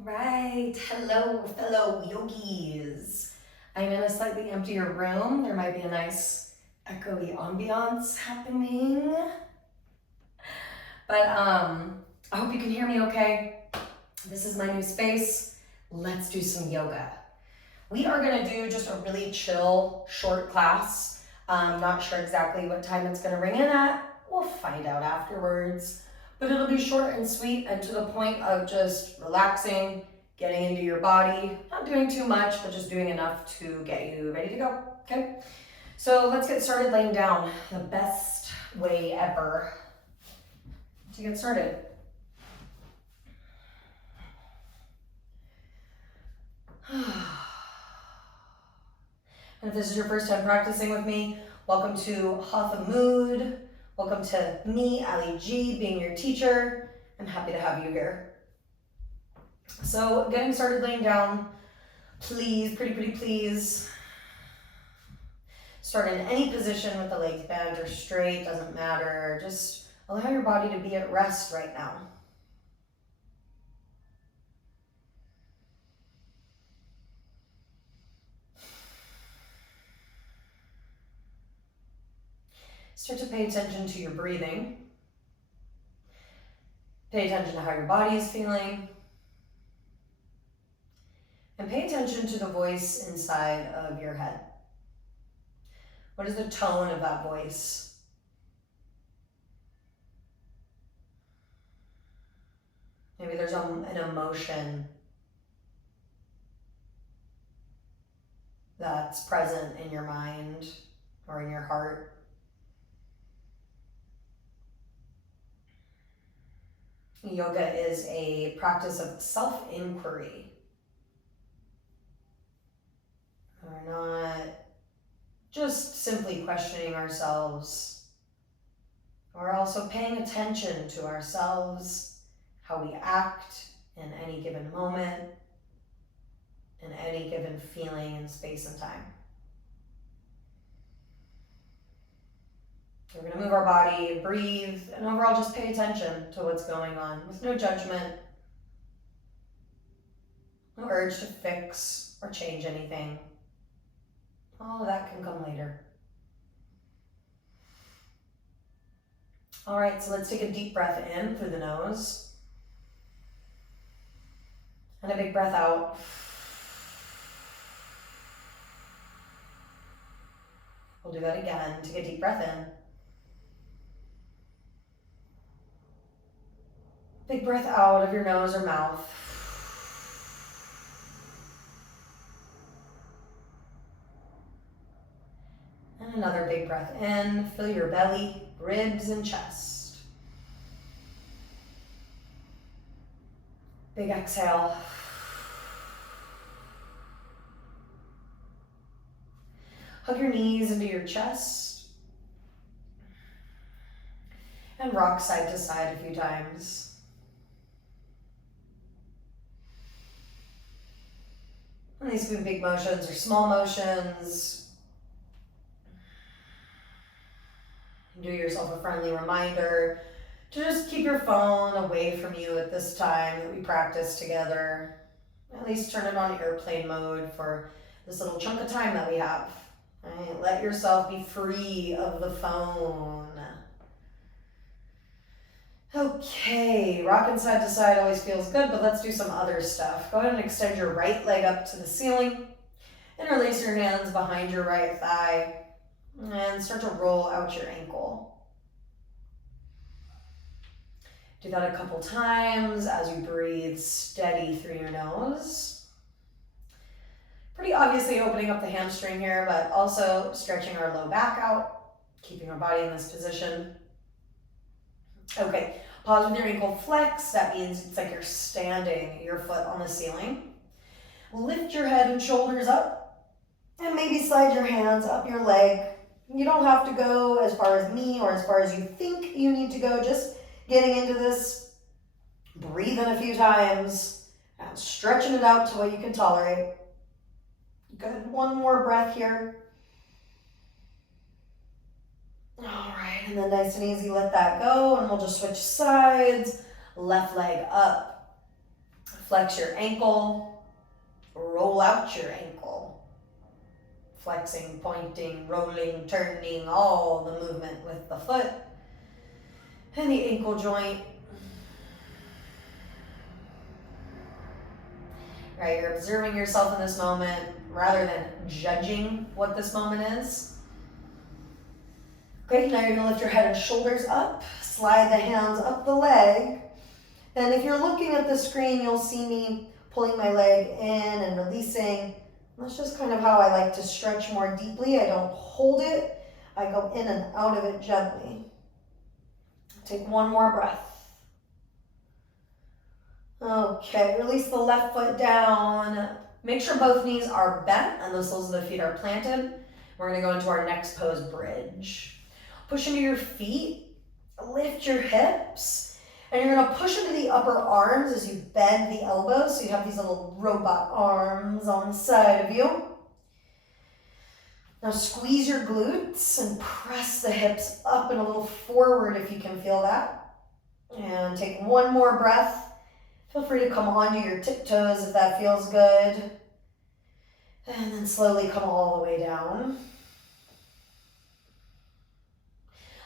Right, hello fellow yogis. I'm in a slightly emptier room. There might be a nice echoey ambiance happening. But I hope you can hear me okay. This is my new space. Let's do some yoga. We are gonna do just a really chill, short class. I'm not sure exactly what time it's gonna ring in at. We'll find out afterwards. But it'll be short and sweet and to the point of just relaxing, getting into your body, not doing too much, but just doing enough to get you ready to go, okay? So let's get started laying down. The best way ever to get started. And if this is your first time practicing with me, welcome to Hatha Mood. Welcome to me, Ali G, being your teacher. I'm happy to have you here. So getting started laying down, please, pretty please. Start in any position with the legs bent or straight, doesn't matter. Just allow your body to be at rest right now. Start to pay attention to your breathing. Pay attention to how your body is feeling. And pay attention to the voice inside of your head. What is the tone of that voice? Maybe there's an emotion that's present in your mind or in your heart. Yoga is a practice of self-inquiry. We're not just simply questioning ourselves. We're also paying attention to ourselves, how we act in any given moment, in any given feeling in space and time. We're going to move our body, breathe, and overall just pay attention to what's going on with no judgment, no urge to fix or change anything. All of that can come later. All right, so let's take a deep breath in through the nose. And a big breath out. We'll do that again. Take a deep breath in. Big breath out of your nose or mouth. And another big breath in. Fill your belly, ribs, and chest. Big exhale. Hug your knees into your chest. And rock side to side a few times. And these can be big motions or small motions. Do yourself a friendly reminder to just keep your phone away from you at this time that we practice together. At least turn it on airplane mode for this little chunk of time that we have. Right? Let yourself be free of the phone. Okay, rocking side to side always feels good, but let's do some other stuff. Go ahead and extend your right leg up to the ceiling. Interlace your hands behind your right thigh and start to roll out your ankle. Do that a couple times as you breathe steady through your nose. Pretty obviously opening up the hamstring here, but also stretching our low back out, keeping our body in this position. Okay, pause with your ankle flex. That means it's like you're standing your foot on the ceiling. Lift your head and shoulders up and maybe slide your hands up your leg. You don't have to go as far as me or as far as you think you need to go. Just getting into this, breathe in a few times and stretching it out to what you can tolerate. Good, one more breath here. All right, and then nice and easy, let that go, and we'll just switch sides. Left leg up, Flex your ankle, roll out your ankle. Flexing, pointing, rolling, turning, all the movement with the foot and the ankle joint. Right, you're observing yourself in this moment rather than judging what this moment is. Great, now you're gonna lift your head and shoulders up, slide the hands up the leg. And if you're looking at the screen, you'll see me pulling my leg in and releasing. That's just kind of how I like to stretch more deeply. I don't hold it, I go in and out of it gently. Take one more breath. Okay, release the left foot down. Make sure both knees are bent and the soles of the feet are planted. We're gonna go into our next pose, bridge. Push into your feet, lift your hips, and you're gonna push into the upper arms as you bend the elbows. So you have these little robot arms on the side of you. Now squeeze your glutes and press the hips up and a little forward if you can feel that. And take one more breath. Feel free to come onto your tiptoes if that feels good. And then slowly come all the way down.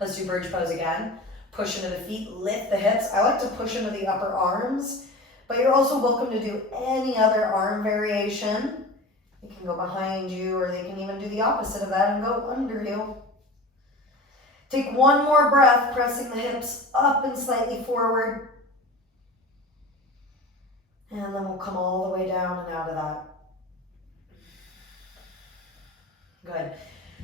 Let's do bridge pose again. Push into the feet, lift the hips. I like to push into the upper arms, but you're also welcome to do any other arm variation. They can go behind you, or they can even do the opposite of that and go under you. Take one more breath, pressing the hips up and slightly forward. And then we'll come all the way down and out of that. Good.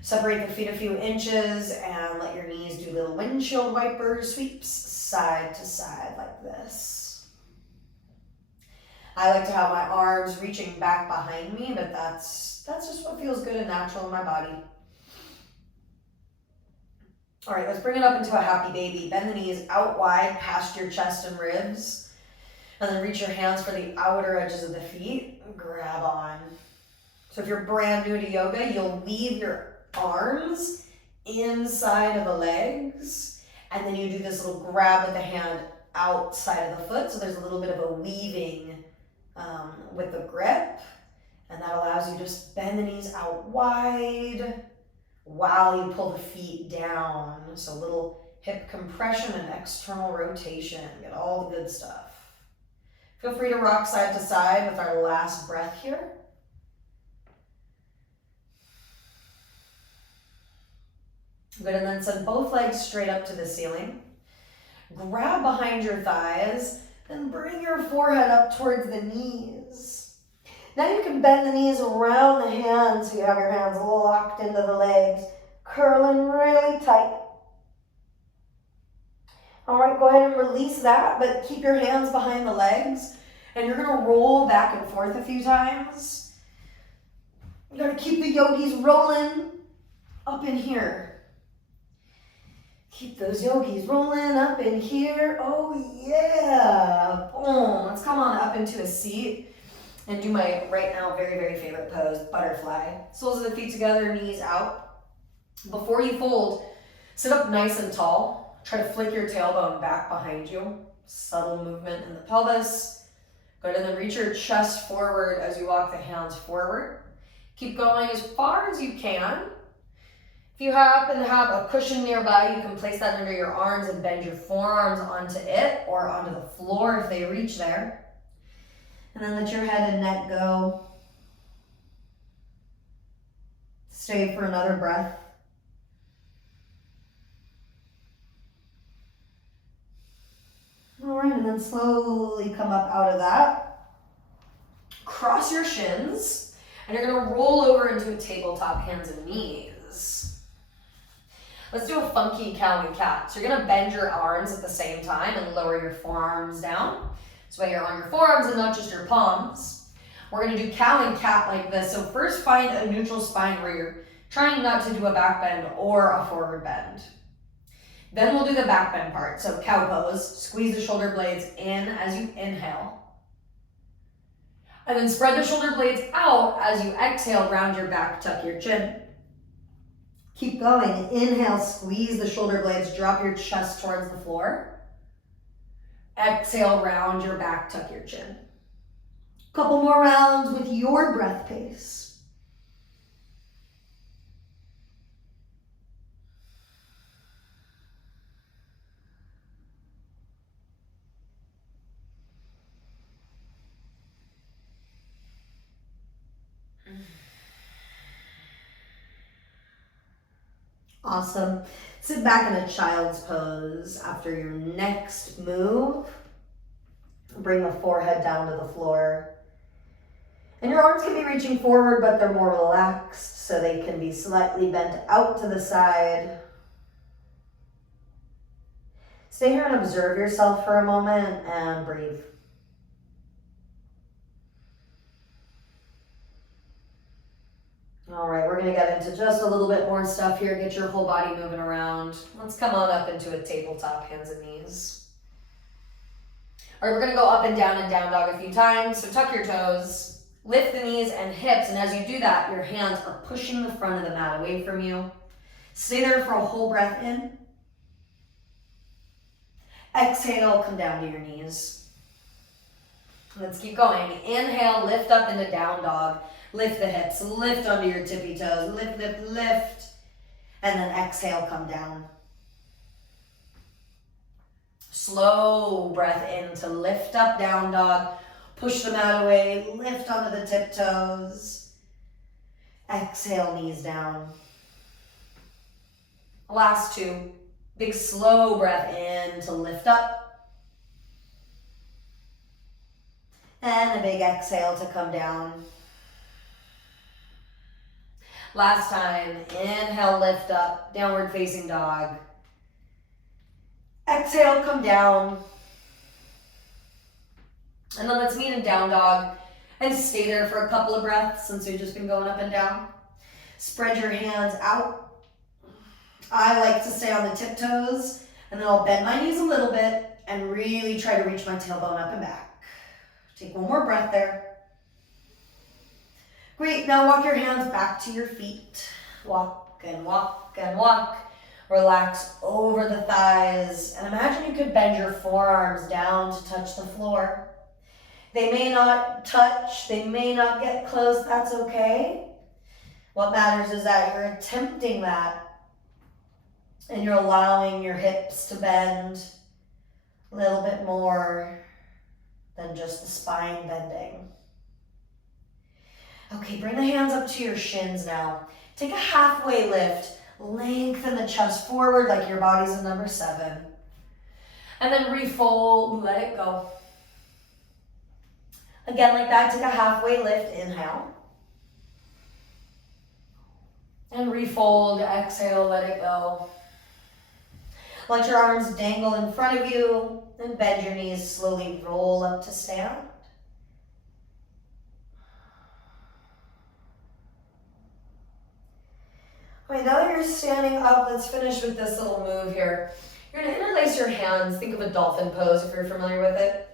Separate the feet a few inches and let your knees do little windshield wiper sweeps side to side like this. I like to have my arms reaching back behind me, but that's just what feels good and natural in my body. All right, let's bring it up into a happy baby. Bend the knees out wide past your chest and ribs. And then reach your hands for the outer edges of the feet. Grab on. So if you're brand new to yoga, you'll weave your arms inside of the legs. And then you do this little grab with the hand outside of the foot. So there's a little bit of a weaving with the grip. And that allows you to just bend the knees out wide while you pull the feet down. So a little hip compression and external rotation. Get all the good stuff. Feel free to rock side to side with our last breath here. Good, and then send both legs straight up to the ceiling. Grab behind your thighs, then bring your forehead up towards the knees. Now you can bend the knees around the hands so you have your hands locked into the legs, curling really tight. All right, go ahead and release that, but keep your hands behind the legs, and you're gonna roll back and forth a few times. You gotta keep the yogis rolling up in here. Keep those yogis rolling up in here. Oh yeah, boom. Let's come on up into a seat and do my right now very, very favorite pose, butterfly. Soles of the feet together, knees out. Before you fold, sit up nice and tall. Try to flick your tailbone back behind you. Subtle movement in the pelvis. Good, and then reach your chest forward as you walk the hands forward. Keep going as far as you can. If you happen to have a cushion nearby, you can place that under your arms and bend your forearms onto it or onto the floor if they reach there. And then let your head and neck go. Stay for another breath. All right, and then slowly come up out of that. Cross your shins, and you're gonna roll over into a tabletop, hands and knees. Let's do a funky cow and cat. So you're gonna bend your arms at the same time and lower your forearms down. So you're on your forearms and not just your palms. We're gonna do cow and cat like this. So first find a neutral spine where you're trying not to do a back bend or a forward bend. Then we'll do the back bend part. So cow pose, squeeze the shoulder blades in as you inhale. And then spread the shoulder blades out as you exhale, round your back, tuck your chin. Keep going. Inhale, squeeze the shoulder blades, drop your chest towards the floor. Exhale, round your back, tuck your chin. Couple more rounds with your breath pace. Awesome. Sit back in a child's pose. After your next move, bring the forehead down to the floor. And your arms can be reaching forward, but they're more relaxed, so they can be slightly bent out to the side. Stay here and observe yourself for a moment and breathe. All right, we're gonna get into just a little bit more stuff here. Get your whole body moving around. Let's come on up into a tabletop, hands and knees. All right, we're gonna go up and down dog a few times. So tuck your toes, lift the knees and hips, and as you do that, your hands are pushing the front of the mat away from you. Stay there for a whole breath in. Exhale, come down to your knees. Let's keep going. Inhale, lift up into down dog. Lift the hips, lift onto your tippy toes, lift, lift, lift. And then exhale, come down. Slow breath in to lift up, down dog. Push the mat away, lift onto the tiptoes. Exhale, knees down. Last two. Big slow breath in to lift up. And a big exhale to come down. Last time, inhale, lift up, downward facing dog. Exhale, come down. And then let's meet in down dog and stay there for a couple of breaths since we've just been going up and down. Spread your hands out. I like to stay on the tiptoes, and then I'll bend my knees a little bit and really try to reach my tailbone up and back. Take one more breath there. Great, now walk your hands back to your feet. Walk and walk and walk. Relax over the thighs, and imagine you could bend your forearms down to touch the floor. They may not touch, they may not get close, that's okay. What matters is that you're attempting that, and you're allowing your hips to bend a little bit more than just the spine bending. Okay, bring the hands up to your shins now. Take a halfway lift. Lengthen the chest forward like your body's in number 7. And then refold, let it go. Again, like that, take a halfway lift, inhale. And refold, exhale, let it go. Let your arms dangle in front of you and bend your knees, slowly roll up to stand. All right, now that you're standing up, let's finish with this little move here. You're gonna interlace your hands. Think of a dolphin pose if you're familiar with it.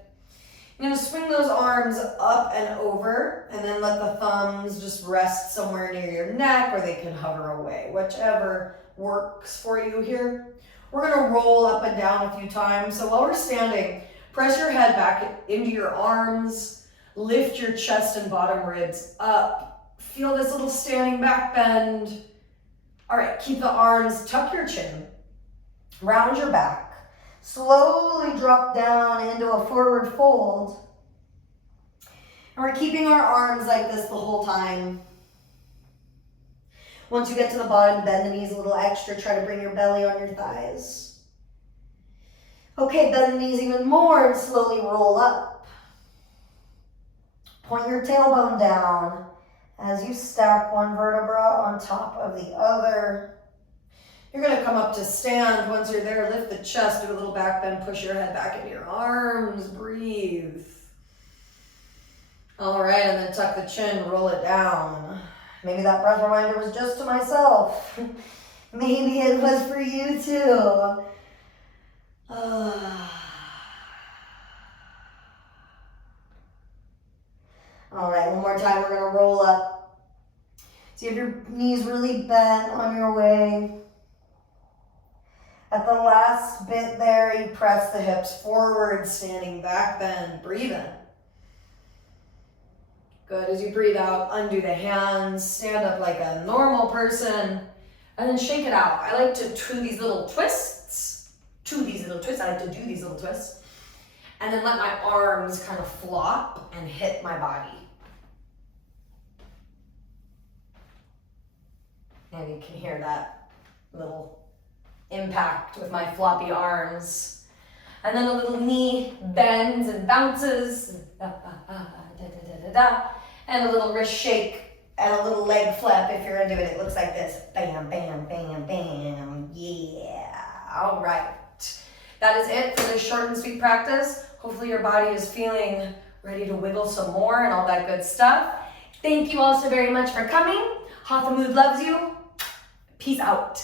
You're gonna swing those arms up and over, and then let the thumbs just rest somewhere near your neck, or they can hover away, whichever works for you here. We're gonna roll up and down a few times. So while we're standing, press your head back into your arms, lift your chest and bottom ribs up. Feel this little standing back bend. All right, keep the arms, tuck your chin, round your back, slowly drop down into a forward fold. And we're keeping our arms like this the whole time. Once you get to the bottom, bend the knees a little extra, try to bring your belly on your thighs. Okay, bend the knees even more and slowly roll up. Point your tailbone down. As you stack one vertebra on top of the other, you're going to come up to stand. Once you're there, lift the chest, do a little back bend, push your head back into your arms, breathe. All right, and then tuck the chin, roll it down. Maybe that breath reminder was just to myself. Maybe it was for you too. All right, one more time, we're gonna roll up. So you have your knees really bent on your way. At the last bit there, you press the hips forward, standing back bend, breathe in. Good. As you breathe out, undo the hands, stand up like a normal person, and then shake it out. I like to do these little twists. I like to do these little twists. And then let my arms kind of flop and hit my body. And you can hear that little impact with my floppy arms. And then a little knee bends and bounces. And a little wrist shake and a little leg flip if you're into it. It looks like this. Bam, bam, bam, bam. Yeah. All right. That is it for this short and sweet practice. Hopefully your body is feeling ready to wiggle some more and all that good stuff. Thank you all so very much for coming. Hatha Mood loves you. Peace out.